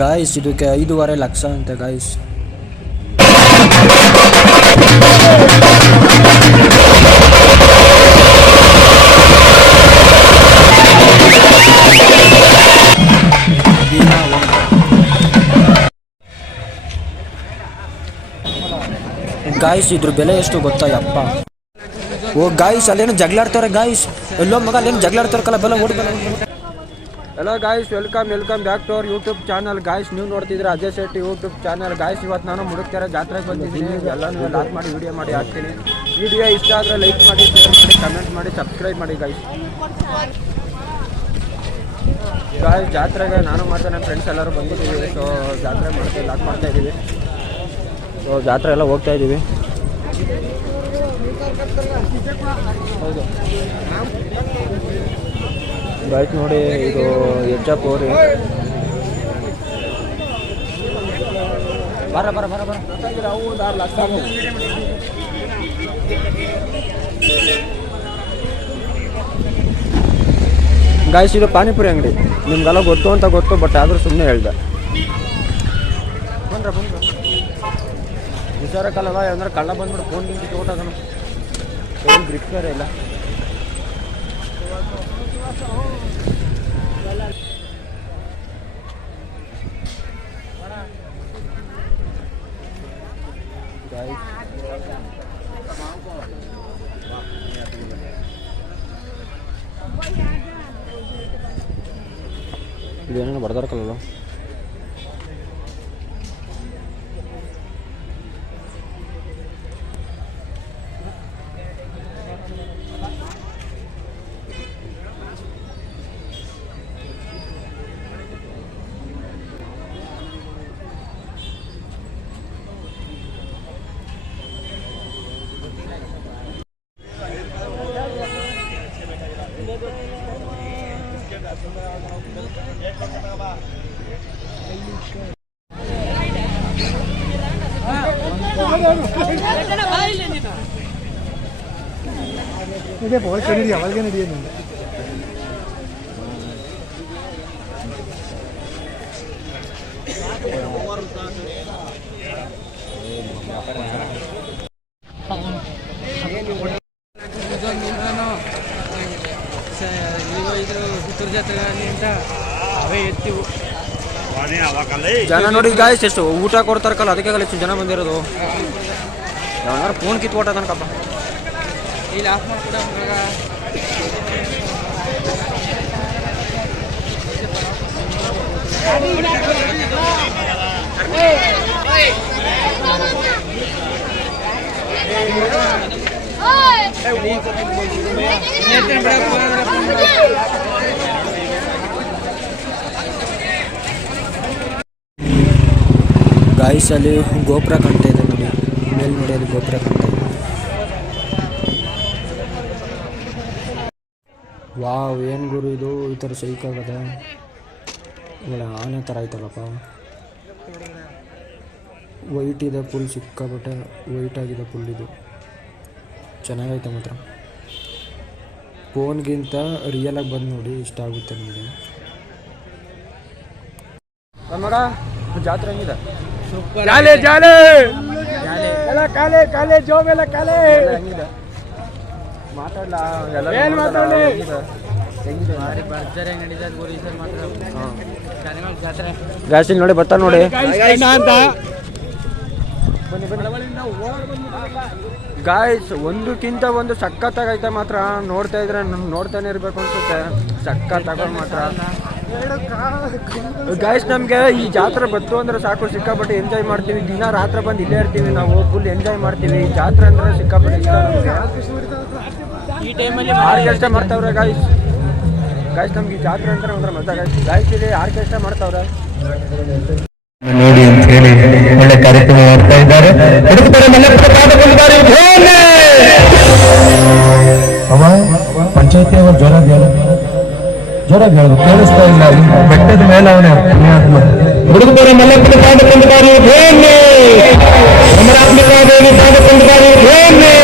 Guys ಇದಕ್ಕೆ 5.5 ಲಕ್ಷ ಅಂತೆ guys. Guys ಇದ್ರ ಬೆಲೆ ಎಷ್ಟು ಗೊತ್ತಾ ಯಪ್ಪ. ಓ ಗಾಯ್ಸ್ ಅಲ್ಲೇನು ಜಗಳಾಡ್ತಾರೆ ಗಾಯ್ಸ್. ಎಲ್ಲೋ ಮಗ ಅಲ್ಲೇನು ಜಗಳಾಡ್ತಾರಲ್ಲ ಬೆಲೆ ಓಡಿ. Hello guys, welcome back to our YouTube channel guys. ನೀವು ನೋಡ್ತಿದ್ರೆ Ajay Shetty YouTube channel guys. ಇವತ್ತು ನಾನು ಮುಡುಕ್ಕೆರೆ ಜಾತ್ರೆಗೆ ಬಂದಿದ್ದೀನಿ. ಎಲ್ಲನೂ ಲಾಕ್ ಮಾಡಿ ವಿಡಿಯೋ ಮಾಡಿ ಹಾಕ್ತೀನಿ. ವಿಡಿಯೋ ಇಷ್ಟ ಆದರೆ ಲೈಕ್ ಮಾಡಿ, ಶೇರ್ ಮಾಡಿ, ಕಮೆಂಟ್ ಮಾಡಿ, ಸಬ್ಸ್ಕ್ರೈಬ್ ಮಾಡಿ ಗಾಯ್ಸ್. ಜಾತ್ರೆಗೆ ನಾನು ಮತ್ತು ನನ್ನ ಫ್ರೆಂಡ್ಸ್ ಎಲ್ಲರೂ ಬಂದಿದ್ದೀವಿ. ಸೊ ಜಾತ್ರೆ ಲಾಕ್ ಮಾಡ್ತಾ ಇದ್ದೀವಿ. ಸೊ ಜಾತ್ರೆ ಎಲ್ಲ ಹೋಗ್ತಾ ಇದ್ದೀವಿ. ಹೌದು ಗಾಯ್ಸ್ ನೋಡಿ, ಇದು ಎಚ್ಚಪ್ ಹೋರಿ. ಬರ ಗಾಯ್ಸ್ ಇದು ಪಾನಿಪುರಿ ಅಂಗಡಿ. ನಿಮ್ಗೆಲ್ಲ ಗೊತ್ತು ಅಂತ ಗೊತ್ತು, ಬಟ್ ಆದರೂ ಸುಮ್ಮನೆ ಹೇಳ್ದೆ. ಬಂದ್ರ ಹುಷಾರಕ್ಕಲ್ಲವ ಅಂದ್ರೆ ಕಳ್ಳ ಬಂದ್ಬಿಟ್ಟು ಫೋನ್ ಗಿಂಟಿ ತೋಟದನು ಏನು ಗ್ರಿಪ್ಸರೇ ಇಲ್ಲ. ಇದೇನೇನೋ ಬರ್ದಾರಕ್ಕಲ್ಲ. ಇದೇ ಬಾಲ್ ಕಡಿರಿ ಅವಾಗೆ ನಡೆಯೋದು. ಜನ ನೋಡಿ ಗಾಯ್ಸ್ ಎಷ್ಟು ಊಟ ಕೊಡ್ತಾರಕ್ಕಲ್ಲ, ಅದಕ್ಕೆ ಎಷ್ಟು ಜನ ಬಂದಿರೋದು. ಯಾವನಾರು ಫೋನ್ ಕಿತ್ಕೊಟ್ಟ ತನಕಪ್ಪ. ಇಲ್ಲಿ ಆಫ್ ಮಾಡ್ಕೊಡ ಗಾಯ್ಸ್. ಅಲ್ಲಿ ಗೋಪುರ ಕಾಣ್ತಾ ಇದೆ ನೋಡಿ, ಮೇಲ್ ನೋಡಿ ಅಲ್ಲಿ ಗೋಪುರ ಕಾಣ್ತಾ ಇದೆ. ವಾವ್, ಏನು ಗುರು ಇದು ಈ ಥರ ಸೈಕಾಗದೆ. ಒಳ್ಳೆ ಆನೆ ಥರ ಆಯ್ತಲ್ಲಪ್ಪ. ವೈಟ್ ಇದೆ ಫುಲ್, ಸಿಕ್ಕಾಬಿಟ್ಟೆ ವೈಟ್ ಆಗಿದೆ ಫುಲ್. ಇದು ಚೆನ್ನಾಗೈತೆ ಮಾತ್ರ. ಫೋನ್ಗಿಂತ ರಿಯಲಾಗಿ ಬಂದು ನೋಡಿ ಇಷ್ಟ ಆಗುತ್ತೆ ನೋಡಿ. ಮಗ ಜಾತ್ರೆ ಹೆಂಗಿದೆ? ಜಾಲೆ ಜಾಲೆ ಎಲ್ಲ ಕಾಲೆ ಕಾಲೆ ಜೋಬೆಲ್ಲ ಕಾಲೆ ಹೆಂಗಿದೆ ಮಾತಾಡ್ಲಾ? ಏನು ಮಾತಾಡಲಿ? ಗಾಯ್ಸ್ ನೋಡಿ ಬರ್ತಾ ನೋಡಿ. ಗಾಯ್ಸ್ ಒಂದಕ್ಕಿಂತ ಒಂದು ಸಖತ್ತಾಗೈತೆ ಮಾತ್ರ. ನೋಡ್ತಾ ಇದ್ರೆ ನೋಡ್ತಾನೆ ಇರ್ಬೇಕು ಅನ್ಸುತ್ತೆ. ಸಖತ್ತಾಗ ಮಾತ್ರ ಗಾಯ್ಸ್. ನಮಗೆ ಈ ಜಾತ್ರೆ ಬತ್ತು ಅಂದ್ರೆ ಸಾಕು, ಸಿಕ್ಕಾಪಟ್ಟೆ ಎಂಜಾಯ್ ಮಾಡ್ತೀವಿ. ದಿನ ರಾತ್ರಿ ಬಂದು ಇಲ್ಲೇ ಇರ್ತೀವಿ ನಾವು, ಫುಲ್ ಎಂಜಾಯ್ ಮಾಡ್ತೀವಿ. ಈ ಜಾತ್ರೆ ಅಂದ್ರೆ ಸಿಕ್ಕಾಪಟ್ಟೆ ಇಷ್ಟ ನಮಗೆ. ಈ ಟೈಮಲ್ಲಿ ಆರ್ಕೆಸ್ಟ್ರಾ ಮಾಡ್ತಾವ್ರೆ ಗಾಯ್ಸ್. ನಮ್ಗೆ ಈ ಜಾತ್ರೆ ಅಂದ್ರೆ ಒಂಥರ ಮಜಾ ಗಾಯ್ಸ್. ಇಲ್ಲಿ ಆರ್ಕೆಸ್ಟ್ರಾ ಮಾಡ್ತಾವ್ರೆ ನೋಡಿ ಅಂತ ಹೇಳಿ ಒಳ್ಳೆ ಕಾರ್ಯಕ್ರಮ ಮಾಡ್ತಾ ಇದ್ದಾರೆ. ಪಂಚಾಯತಿ ಅವರು ಜೋರಾಗಿ ಹೇಳೋದು ಕೇಳಿಸ್ತಾ ಇಲ್ಲ. ಬೆಟ್ಟದ ಮೇಲೆ ಅವನೇ ಹುಡುಗರ ಮಲ್ಲಪ್ಪನ ಪಾದ ಕೊಂಡಗಾರಿ ಅಮರಾತ್ಮಕಾದೇವಿ ಪಾದ ಕೊಂಡಗಾರಿ ಹೋಗುವ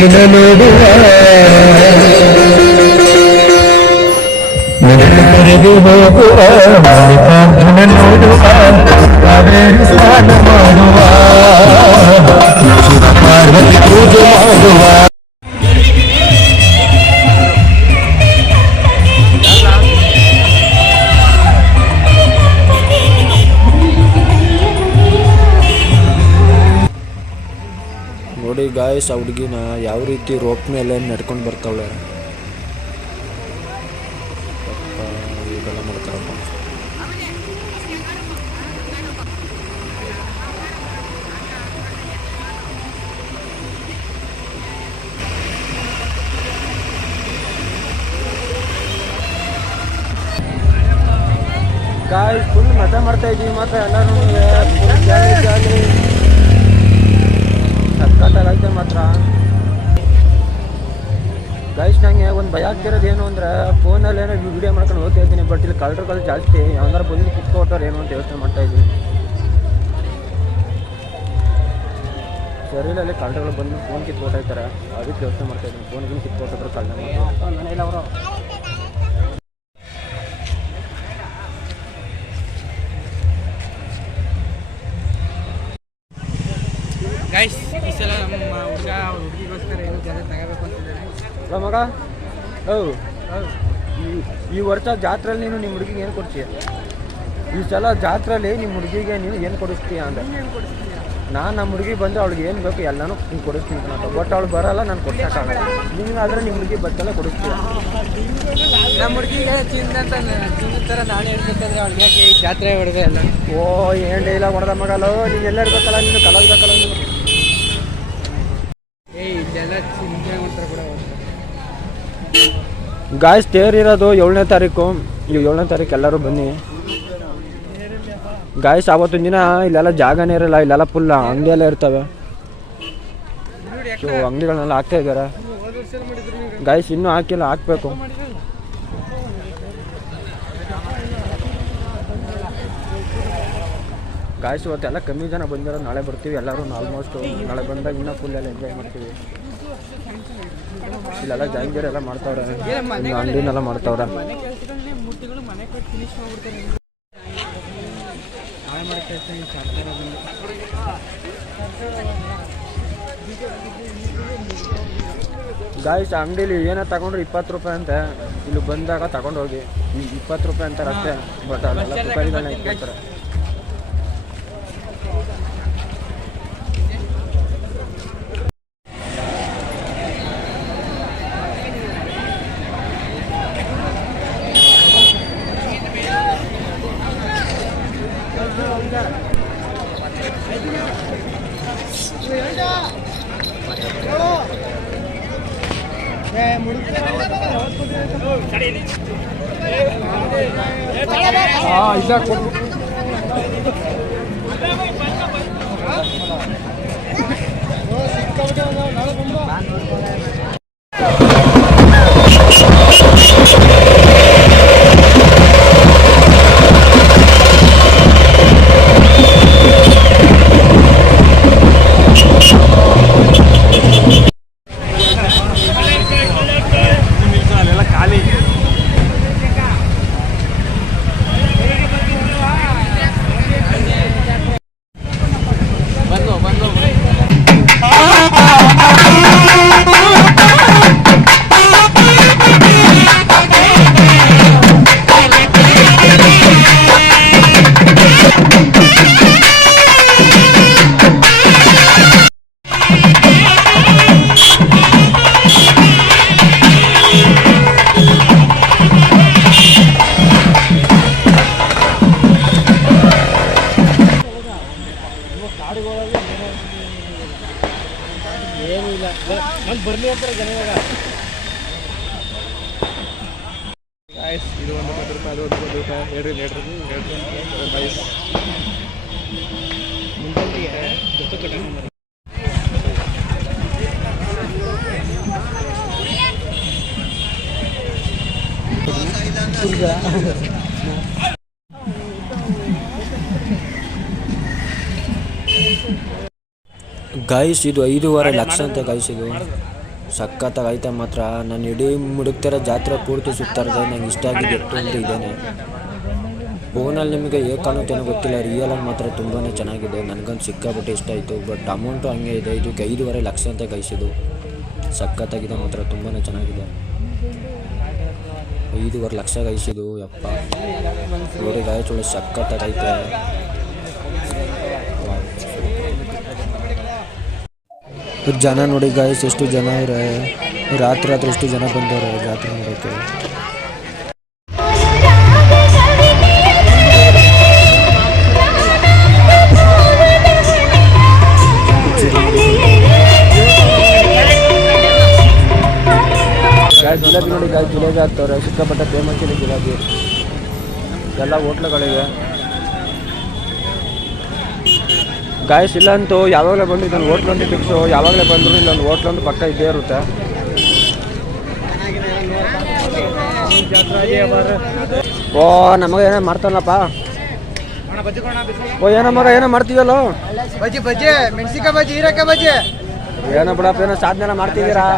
ಮಲ್ಲಿಕಾರ್ಜುನ ನೋಡುವ ಕರೆದು ಹೋಗುವ ಮಲ್ಲಿಕಾರ್ಜುನ ನೋಡುವ ಕಾವೇರಿ ಸ್ನಾನ ಮಾಡುವ ಪಾರ್ವತಿ ಪೂಜೆ ಮಾಡುವ. ನೋಡಿ ಗಾಯ್ಸ್, ಆ ಹುಡುಗಿನ ಯಾವ ರೀತಿ ರೋಪ್ ಮೇಲೆ ನಡ್ಕೊಂಡು ಬರ್ತಾವಳೆ. ಇದೆಲ್ಲ ಮಾಡ್ತಾರಪ್ಪ. ಗಾಯ್ಸ್, ಫುಲ್ ಮಜಾ ಮಾಡ್ತಾ ಇದೀವಿ ಮಾತ್ರ ಎಲ್ಲರೂ. ಸಕ್ಕತ್ತಾಗೈತೆ ಮಾತ್ರ ಗೈಸ್. ನಂಗೆ ಒಂದು ಭಯ ಆಗ್ತಿರೋದು ಏನು ಅಂದರೆ, ಫೋನಲ್ಲಿ ಏನೋ ವಿಡಿಯೋ ಮಾಡ್ಕೊಂಡು ಹೋಗ್ತಾ ಇದ್ದೀನಿ, ಬಟ್ ಇಲ್ಲಿ ಕಳ್ಳರುಗಳು ಜಾಸ್ತಿ. ಯಾವ್ದಾರು ಬಂದು ಕಿತ್ಕೊಟ್ಟಾರೆ ಏನು ಅಂತ ಯೋಚನೆ ಮಾಡ್ತಾ ಇದ್ದೀನಿ. ಸರಿ, ಅಲ್ಲಿ ಕಳ್ಳರುಗಳು ಬಂದು ಫೋನ್ ಕಿತ್ಕೊಟ್ಟಿರ್ತಾರೆ, ಅದಕ್ಕೆ ಯೋಚನೆ ಮಾಡ್ತಾ ಇದ್ದೀನಿ. ಫೋನ್ಗಿನ ಕಿತ್ಕೊಟ್ಟಿದ್ರು ಕಳ್ಳ ಮನೆಯಲ್ಲಿ ಅವರು. ಗೈಸ್, ಈ ಸಲ ನಮ್ಮ ಹುಡುಗ ಹುಡುಗಿಗೋಸ್ಕರ ಏನು ಜನ ತಗೋಬೇಕು ಅಂತಿದ್ದಾರೆ. ಅಲ್ಲ ಮಗ, ಈ ವರ್ಷ ಜಾತ್ರೆಯಲ್ಲಿ ನೀನು ನಿಮ್ಮ ಹುಡುಗಿಗೆ ಏನು ಕೊಡ್ತೀಯ? ಈ ಸಲ ಜಾತ್ರೆಯಲ್ಲಿ ನಿಮ್ಮ ಹುಡುಗಿಗೆ ನೀನು ಏನು ಕೊಡಿಸ್ತೀಯ ಅಂದರೆ, ನಾನು ನಮ್ಮ ಹುಡುಗಿ ಬಂದು ಅವಳಿಗೆ ಏನು ಬೇಕು ಎಲ್ಲನೂ ನೀನು ಕೊಡಿಸ್ತೀನಿ ಅಂತ. ಬಟ್ ಅವಳು ಬರೋಲ್ಲ, ನಾನು ಕೊಡ್ಸೋಕ್ಕಾಗಲ್ಲ. ನೀನಾದರೆ ನಿಮ್ಮ ಹುಡುಗಿ ಬರ್ತಲ್ಲ ಕೊಡಿಸ್ತೀಯ. ನಮ್ಮ ಹುಡುಗಿಗೆ ಚಿನ್ನದ ಥರ ನಾನೇ ಇರ್ಬೇಕಂದ್ರೆ ಅವ್ಳಿಗೆ ಯಾಕೆ ಈ ಜಾತ್ರೆ ಹೊಡೆದೆ ಅಲ್ಲ. ಓ, ಏನು ಡೈಲಾಗ್ ಹೊಡೆದ ಮಗಲು, ನೀನು ಎಲ್ಲ ಇರ್ಬೇಕಲ್ಲ, ನೀನು ಕಲಾವಿದಕ್ಕಲ್ಲ ನೀನು. ಇದೆಲ್ಲ ಚಿಂತೆ ಮಾಡ್ತಾರೆ ಕೂಡ. ಗಾಯ್ಸ್, ತೇರ್ ಇರೋದು 7ನೇ ತಾರೀಕು. ಈಗ 7ನೇ ತಾರೀಕು ಎಲ್ಲರೂ ಬನ್ನಿ ಗಾಯ್ಸ್. ಆವತ್ತಿನ ದಿನ ಇಲ್ಲೆಲ್ಲ ಜಾಗನೇ ಇರಲ್ಲ, ಇಲ್ಲೆಲ್ಲ ಫುಲ್ ಅಂಗಡಿಯೆಲ್ಲ ಇರ್ತವೆ. ಸೊ ಅಂಗಡಿಗಳನ್ನೆಲ್ಲ ಹಾಕ್ತಾ ಇದ್ದಾರೆ ಗಾಯ್ಸ್. ಇನ್ನೂ ಹಾಕಿಲ್ಲ, ಹಾಕಬೇಕು ಗಾಯ್ಸ್. ಇವತ್ತೆಲ್ಲ ಕಮ್ಮಿ ಜನ ಬಂದಿರೋ, ನಾಳೆ ಬರ್ತೀವಿ ಎಲ್ಲರೂ. ಆಲ್ಮೋಸ್ಟು ನಾಳೆ ಬಂದಾಗ ಇನ್ನೂ ಫುಲ್ ಎಲ್ಲ ಎಂಜಾಯ್ ಮಾಡ್ತೀವಿ. ಇಲ್ಲೆಲ್ಲ ಜಾಂಗೀರ್ ಎಲ್ಲ ಮಾಡ್ತಾವ್ರೆ, ಅಂಗಡಿನೆಲ್ಲ ಮಾಡ್ತಾವ್ರೆ. ಗಾಯ್ಸ್, ಅಂಗಡಿಲಿ ಏನೋ ತಗೊಂಡ್ರೆ 20 ರೂಪಾಯಿ ಅಂತೆ. ಇಲ್ಲಿ ಬಂದಾಗ ತಗೊಂಡು ಹೋಗಿ 20 ರೂಪಾಯಿ ಅಂತಾರೆ ಅಷ್ಟೇ. ಬಟ್ ಅಲ್ಲೆಲ್ಲ ರೂಪಾಯಿಗಳನ್ನ ಇಟ್ಕೊಳ್ತಾರೆ. ಬರಲಿ ಅಂತಾರೆ ಜನ ಇವಾಗ. ಇದು 1 ರೂಪಾಯಿ, ಅದು 1 ರೂಪಾಯಿ, ಹೇಳ್ರಿ ಗೈಸ್. ಮುಂದೊಂದಿಗೆ ಜೊತೆ ಕಟ್ಟಿ ಗಾಯ್ಸ್. ಇದು 5.5 ಲಕ್ಷ ಅಂತ ಗಾಯ್ಸ್. ಇದು ಸಖತ್ತಾಗಿ ಐತೆ ಮಾತ್ರ. ನಾನು ಇಡೀ ಮುಡುಕ್ತಿರ ಜಾತ್ರೆ ಪೂರ್ತಿ ಸುತ್ತಾರ್ದೆ. ನಂಗೆ ಇಷ್ಟ ಆಗಿದೆ ಅಂತ ಇದ್ದೇನೆ. ಫೋನಲ್ಲಿ ನಿಮಗೆ ಹೇಗೆ ಕಾಣುತ್ತೇನೋ ಗೊತ್ತಿಲ್ಲ, ರಿಯಲಾಗಿ ಮಾತ್ರ ತುಂಬಾ ಚೆನ್ನಾಗಿದೆ. ನನಗಂತೂ ಸಿಕ್ಕಾಬಿಟ್ಟು ಇಷ್ಟ ಆಯಿತು. ಬಟ್ ಅಮೌಂಟು ಹಂಗೆ ಇದೆ. ಇದಕ್ಕೆ 5.5 ಲಕ್ಷ ಅಂತ ಗಾಯಿಸಿದ್ದು. ಸಖತ್ತಾಗಿದೆ ಮಾತ್ರ, ತುಂಬಾ ಚೆನ್ನಾಗಿದೆ. 5.5 ಲಕ್ಷ ಗಾಯಿಸಿದ್ದು ಯಪ್ಪ. ನೋಡಿ ಗಾಯಸ್ ಒಳ್ಳೆ ಸಖತ್ತಾಗೈತೆ. ಜನ ನೋಡಿ ಗಾಯಸ್ ಎಷ್ಟು ಜನ ಇವ್ರೆ. ರಾತ್ರಿ ಎಷ್ಟು ಜನ ಬಂದವ್ರೆ ಜಾತ್ರೆ ನೋಡೋಕ್ಕೆ. ಜಿಲೇಬಿ ನೋಡಿ ಗಾಯಸ್, ಜಿಲೇಬಿ ಹಾಕ್ತವ್ರೆ. ಸಿಕ್ಕಾಪಟ್ಟೆ ಫೇಮಸ್ ಇದೆ ಜಿಲೇಬಿ. ಎಲ್ಲ ಹೋಟ್ಲುಗಳಿವೆ ಗಾಯಸ್. ಇಲ್ಲಂತೂ ಯಾವಾಗಲೇ ಬಂದು ಇದೊಂದು ಹೋಟ್ಲೊಂದು ಫಿಕ್ಸು. ಯಾವಾಗಲೇ ಬಂದರೂ ಇಲ್ಲೊಂದು ಹೋಟ್ಲೊಂದು ಪಕ್ಕ ಇದ್ದೇ ಇರುತ್ತೆ. ಓ ನಮಗೆ ಏನೋ ಮಾಡ್ತಾನಪ್ಪ. ಓ ಏನೋ ಮಗ ಏನೋ ಮಾಡ್ತೀವಲ್ಲ. ಬಜ್ಜಿ ಬಜ್ಜಿ ಮೆಣಸಿಕಾಯಿ ಬಜ್ಜಿ, ಹೀರೆಕಾಯಿ ಬಜ್ಜಿ. ಏನೋ ಬಿಡಪ್ಪ, ಏನೋ ಸಾಧನೆ ಮಾಡ್ತಿದ್ದೀರಾ.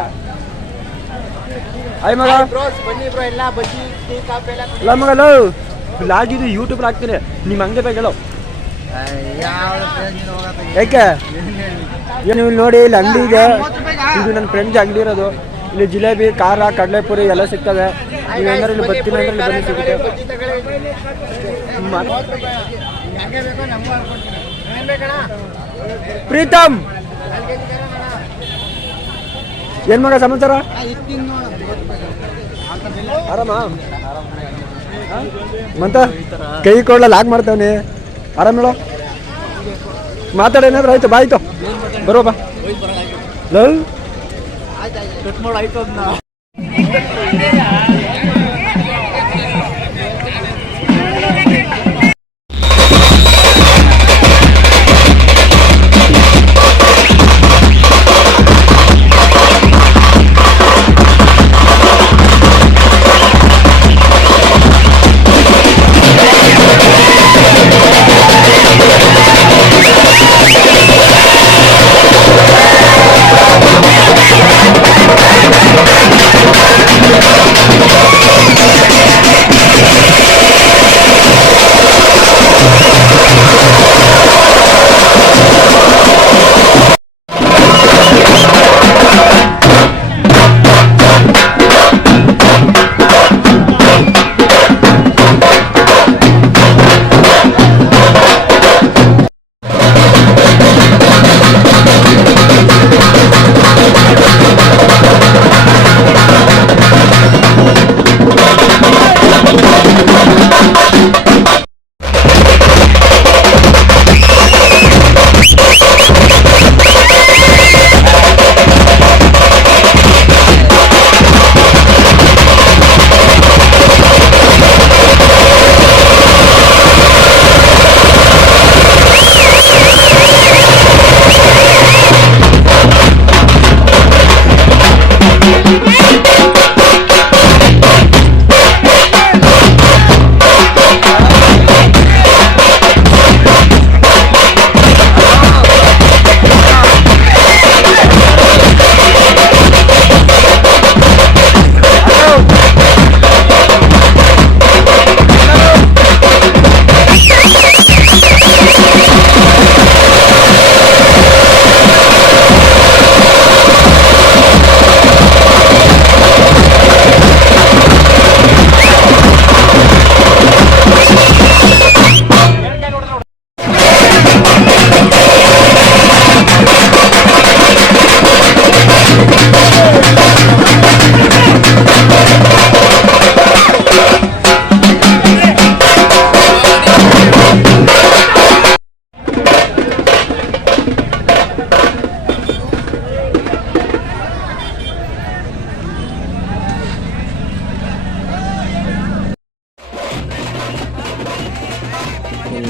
ಆಯ್ ಮಗ ಬನ್ನಿ ಬ್ರೋ, ಎಲ್ಲ ಬಜ್ಜಿ ಟೀ ಕಾಫಿ ಎಲ್ಲ. ಇಲ್ಲ ಮಗಲು ಲಾಗಿದ್ದು ಯೂಟ್ಯೂಬ್ ಹಾಕ್ತೀನಿ. ನಿಮ್ಮ ಹಂಗೆ ಬೇಕಲ್ಲ. ಯಾಕೆ ಏನು ಇಲ್ಲಿ ನೋಡಿ, ಇಲ್ಲಿ ಅಂಗಡಿ ಇದೆ. ಇದು ನನ್ನ ಫ್ರೆಂಡ್ಸ್ ಅಂಗಡಿ ಇರೋದು. ಇಲ್ಲಿ ಜಿಲೇಬಿ, ಖಾರ, ಕಡಲೆಪುರಿ ಎಲ್ಲ ಸಿಗ್ತವೆ. ನೀವೇನಾದ್ರು ಇಲ್ಲಿ ಬರ್ತೀನಿ ಅಂದ್ರೆ ಇಲ್ಲಿ ಬನ್ನಿ, ಸಿಗುತ್ತೆ. ಪ್ರೀತಮ್ ಏನ್ ಮಗ ಸಮಾಚಾರ? ಆರಾಮ ಮಂತ ಕೈ ಕೊಡ್ಲ ಲಾಕ್ ಮಾಡ್ತಾವನಿ. ಆರಾಮ ಹೇಳೋ, ಮಾತಾಡೇನಾದ್ರು ಆಯ್ತು. ಬಾ ಆಯ್ತು, ಬರೋ ಬಾ. ಲವ್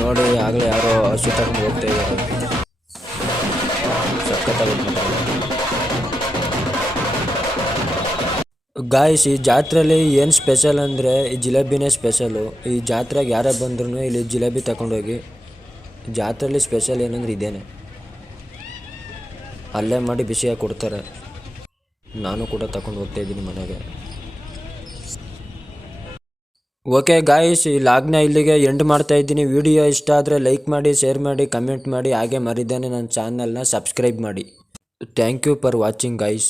ನೋಡಿ ಆಗಲೇ ಯಾರೋ ಹಸು ತಗೊಂಡು ಹೋಗ್ತಾ ಇದ್ದಾರೆ. ಸಖತ್ತಾಗಿ ಗಾಯ್ಸ್, ಈ ಜಾತ್ರೆಯಲ್ಲಿ ಏನು ಸ್ಪೆಷಲ್ ಅಂದರೆ ಈ ಜಿಲೇಬಿನೇ ಸ್ಪೆಷಲು. ಈ ಜಾತ್ರೆಗೆ ಯಾರೇ ಬಂದ್ರೂ ಇಲ್ಲಿ ಜಿಲೇಬಿ ತಗೊಂಡೋಗಿ. ಜಾತ್ರೆಯಲ್ಲಿ ಸ್ಪೆಷಲ್ ಏನಂದ್ರೆ ಇದೇನೆ, ಅಲ್ಲೇ ಮಾಡಿ ಬಿಸಿಯಾಗಿ ಕೊಡ್ತಾರೆ. ನಾನು ಕೂಡ ತಗೊಂಡು ಹೋಗ್ತಾ ಇದ್ದೀನಿ ಮನೆಗೆ. ಓಕೆ ಗಾಯ್ಸ್, ಈ ಲಾಗ್ನ ಇಲ್ಲಿಗೆ ಎಂಡ್ ಮಾಡ್ತಾ ಇದ್ದೀನಿ. ವಿಡಿಯೋ ಇಷ್ಟ ಆದರೆ ಲೈಕ್ ಮಾಡಿ, ಶೇರ್ ಮಾಡಿ, ಕಮೆಂಟ್ ಮಾಡಿ. ಹಾಗೆ ಮರಿದೇನೆ ನನ್ನ ಚಾನಲ್ನ ಸಬ್ಸ್ಕ್ರೈಬ್ ಮಾಡಿ. Thank you for watching guys.